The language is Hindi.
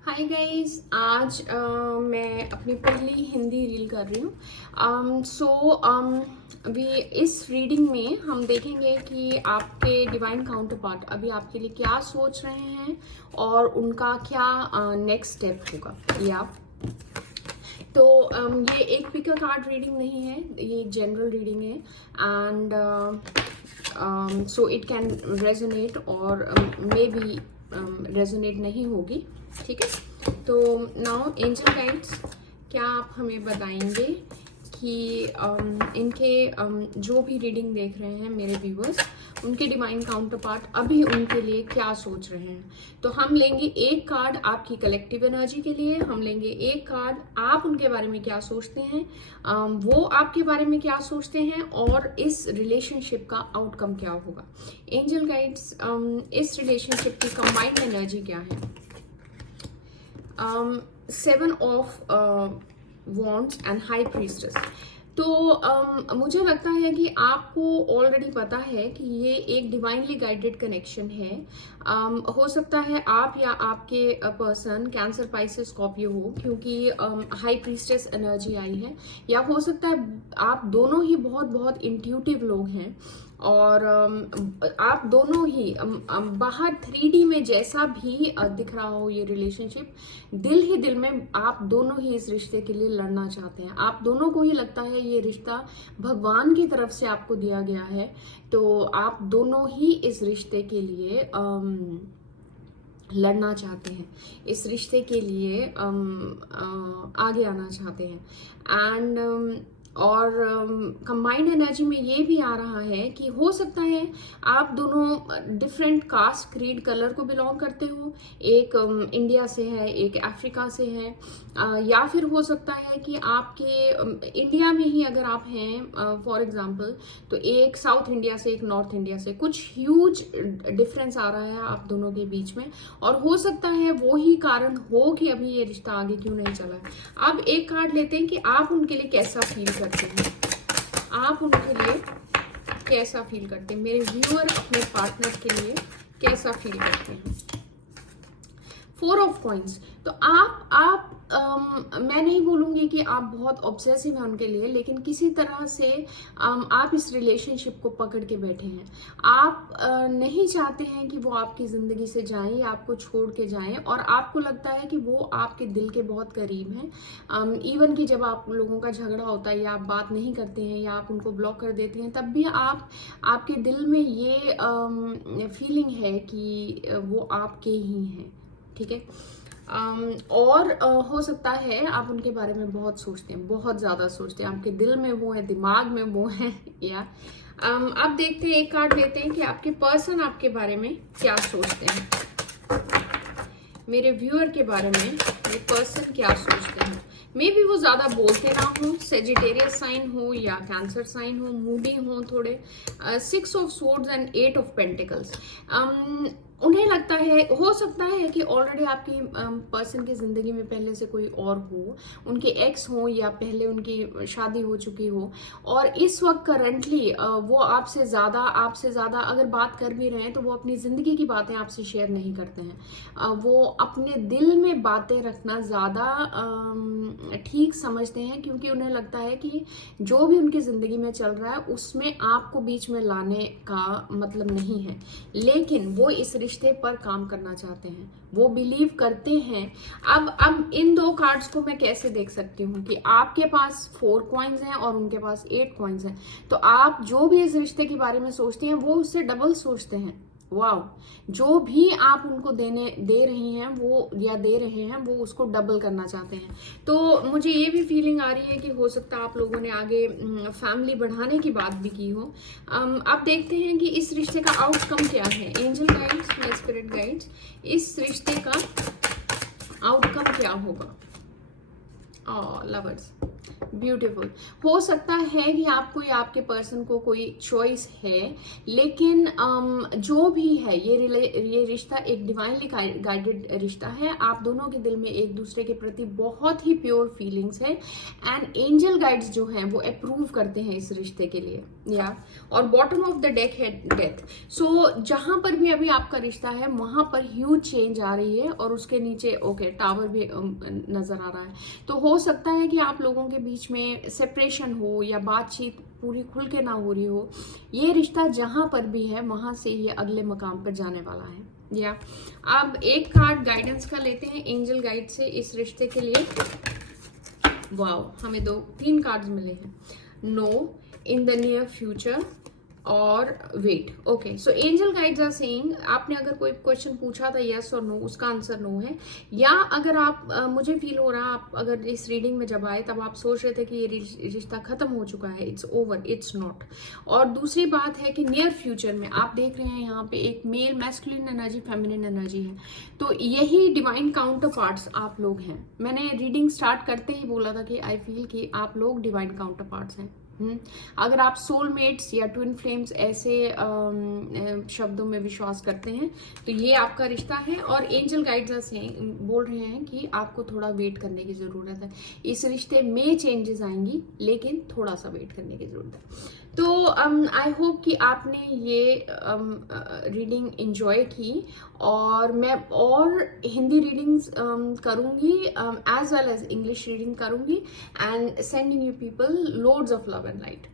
हाय गाइस, आज मैं अपनी पहली हिंदी रील कर रही हूँ। अभी इस रीडिंग में हम देखेंगे कि आपके डिवाइन काउंटर पार्ट अभी आपके लिए क्या सोच रहे हैं और उनका क्या नेक्स्ट स्टेप होगा। या तो ये एक पिक कार्ड रीडिंग नहीं है, ये एक जनरल रीडिंग है and so it can resonate और मे बी रेजोनेट नहीं होगी। ठीक है, तो नाउ एंजल गाइड्स, क्या आप हमें बताएंगे कि इनके जो भी रीडिंग देख रहे हैं मेरे व्यूवर्स, उनके डिवाइन काउंटर पार्ट अभी उनके लिए क्या सोच रहे हैं। तो हम लेंगे एक कार्ड आपकी कलेक्टिव एनर्जी के लिए, हम लेंगे एक कार्ड आप उनके बारे में क्या सोचते हैं, वो आपके बारे में क्या सोचते हैं और इस रिलेशनशिप का आउटकम क्या होगा। एंजल गाइड्स, इस रिलेशनशिप की कंबाइंड एनर्जी क्या है। 7 of wands and high priestess. तो मुझे लगता है कि आपको ऑलरेडी पता है कि ये एक डिवाइनली गाइडेड कनेक्शन है। हो सकता है आप या आपके पर्सन कैंसर, पाइसेस, स्कॉर्पियो हो, क्योंकि हाई प्रीस्टेस एनर्जी आई है। या हो सकता है आप दोनों ही बहुत बहुत इंट्यूटिव लोग हैं और आप दोनों ही बाहर 3D में जैसा भी दिख रहा हो ये रिलेशनशिप, दिल ही दिल में आप दोनों ही इस रिश्ते के लिए लड़ना चाहते हैं। आप दोनों को ही लगता है ये रिश्ता भगवान की तरफ से आपको दिया गया है, तो आप दोनों ही इस रिश्ते के लिए लड़ना चाहते हैं, इस रिश्ते के लिए आगे आना चाहते हैं। एंड और कंबाइंड एनर्जी में ये भी आ रहा है कि हो सकता है आप दोनों डिफरेंट कास्ट, क्रीड, कलर को बिलोंग करते हो। एक इंडिया से है, एक अफ्रीका से है, या फिर हो सकता है कि आपके इंडिया में ही अगर आप हैं फॉर एग्जांपल, तो एक साउथ इंडिया से, एक नॉर्थ इंडिया से, कुछ ह्यूज डिफरेंस आ रहा है आप दोनों के बीच में। और हो सकता है वो ही कारण हो कि अभी ये रिश्ता आगे क्यों नहीं चला है। अब एक कार्ड लेते हैं कि आप उनके लिए कैसा फील करते हैं, आप उनके लिए कैसा फील करते हैं, मेरे व्यूअर अपने पार्टनर के लिए कैसा फील करते हैं। 4 ऑफ कॉइंस। तो आप मैं नहीं बोलूंगी कि आप बहुत ऑब्सेसिव हैं उनके लिए, लेकिन किसी तरह से आप इस रिलेशनशिप को पकड़ के बैठे हैं। आप नहीं चाहते हैं कि वो आपकी जिंदगी से जाएं या आपको छोड़ के जाएं, और आपको लगता है कि वो आपके दिल के बहुत करीब हैं। इवन कि जब आप लोगों का झगड़ा होता है या आप बात नहीं करते हैं या आप उनको ब्लॉक कर देते हैं, तब भी आपके दिल में ये फीलिंग है कि वो आपके ही हैं। ठीक है, और हो सकता है आप उनके बारे में बहुत सोचते हैं, बहुत ज्यादा सोचते हैं, आपके दिल में वो है, दिमाग में वो है। या अब देखते हैं, एक कार्ड लेते हैं कि आपके पर्सन आपके बारे में क्या सोचते हैं, मेरे व्यूअर के बारे में ये पर्सन क्या सोचते हैं। मे बी वो ज्यादा बोलते ना हो, सेजिटेरियस साइन हो या कैंसर साइन हो, मूडी हो थोड़े। 6 of swords and 8 of pentacles. उन्हें लगता है, हो सकता है कि ऑलरेडी आपकी पर्सन की जिंदगी में पहले से कोई और हो, उनके एक्स हो या पहले उनकी शादी हो चुकी हो, और इस वक्त करंटली वो आपसे ज्यादा अगर बात कर भी रहे हैं तो वो अपनी जिंदगी की बातें आपसे शेयर नहीं करते हैं। वो अपने दिल में बातें रखना ज्यादा ठीक समझते हैं, क्योंकि उन्हें लगता है कि जो भी उनकी जिंदगी में चल रहा है उसमें आपको बीच में लाने का मतलब नहीं है, लेकिन वो इस रिश्ते पर काम करना चाहते हैं, वो बिलीव करते हैं। अब इन 2 कार्ड्स को मैं कैसे देख सकती हूँ कि आपके पास 4 कॉइन्स हैं और उनके पास 8 कॉइन्स हैं, तो आप जो भी इस रिश्ते के बारे में सोचते हैं वो उससे डबल सोचते हैं। वाओ, जो भी आप उनको दे रही हैं वो या दे रहे हैं वो उसको डबल करना चाहते हैं। तो मुझे ये भी फीलिंग आ रही है कि हो सकता है आप लोगों ने आगे फैमिली बढ़ाने की बात भी की हो। अब देखते हैं कि इस रिश्ते का आउटकम क्या है। Angel guides, my spirit guides, इस रिश्ते का आउटकम क्या होगा। Lovers, beautiful. हो सकता है कि आपको या आपके पर्सन को कोई चॉइस है, लेकिन जो भी है ये रिश्ता एक डिवाइनली गाइडेड रिश्ता है। आप दोनों के दिल में एक दूसरे के प्रति बहुत ही प्योर फीलिंग्स है, एंड एंजल गाइड्स जो हैं वो अप्रूव करते हैं इस रिश्ते के लिए। या और बॉटम ऑफ द डेक है डेथ। सो जहां पर भी अभी आपका रिश्ता है वहां पर ह्यूज चेंज आ रही है, और उसके नीचे ओके टावर भी नजर आ रहा है। तो हो सकता है कि आप लोगों के बीच में सेपरेशन हो या बातचीत पूरी खुल के ना हो रही हो। ये रिश्ता जहां पर भी है वहां से ये अगले मकाम पर जाने वाला है। या अब एक कार्ड गाइडेंस का लेते हैं एंजल गाइड से इस रिश्ते के लिए। वाओ, हमें 3 कार्ड्स मिले हैं। No, in the near future और wait. Okay, so angel guides are saying, आपने अगर कोई क्वेश्चन पूछा था यस और नो, उसका आंसर नो है। या अगर आप मुझे फील हो रहा, आप अगर इस रीडिंग में जब आए तब आप सोच रहे थे कि ये रिश्ता खत्म हो चुका है, इट्स ओवर, इट्स नॉट। और दूसरी बात है कि नियर फ्यूचर में आप देख रहे हैं यहाँ पे एक male masculine energy, feminine energy है। तो यही डिवाइन काउंटर पार्ट्स आप लोग हैं। मैंने रीडिंग स्टार्ट करते ही बोला था कि आई फील कि आप लोग डिवाइन काउंटर पार्ट्स हैं। अगर आप सोलमेट्स या ट्विन फ्लेम्स ऐसे शब्दों में विश्वास करते हैं तो ये आपका रिश्ता है। और एंजल गाइड्स बोल रहे हैं कि आपको थोड़ा वेट करने की जरूरत है। इस रिश्ते में चेंजेस आएंगी, लेकिन थोड़ा सा वेट करने की जरूरत है। तो आई होप कि आपने ये रीडिंग एंजॉय की, और मैं और हिंदी रीडिंग्स करूंगी as well as English reading करूंगी, and sending you people loads of love and light.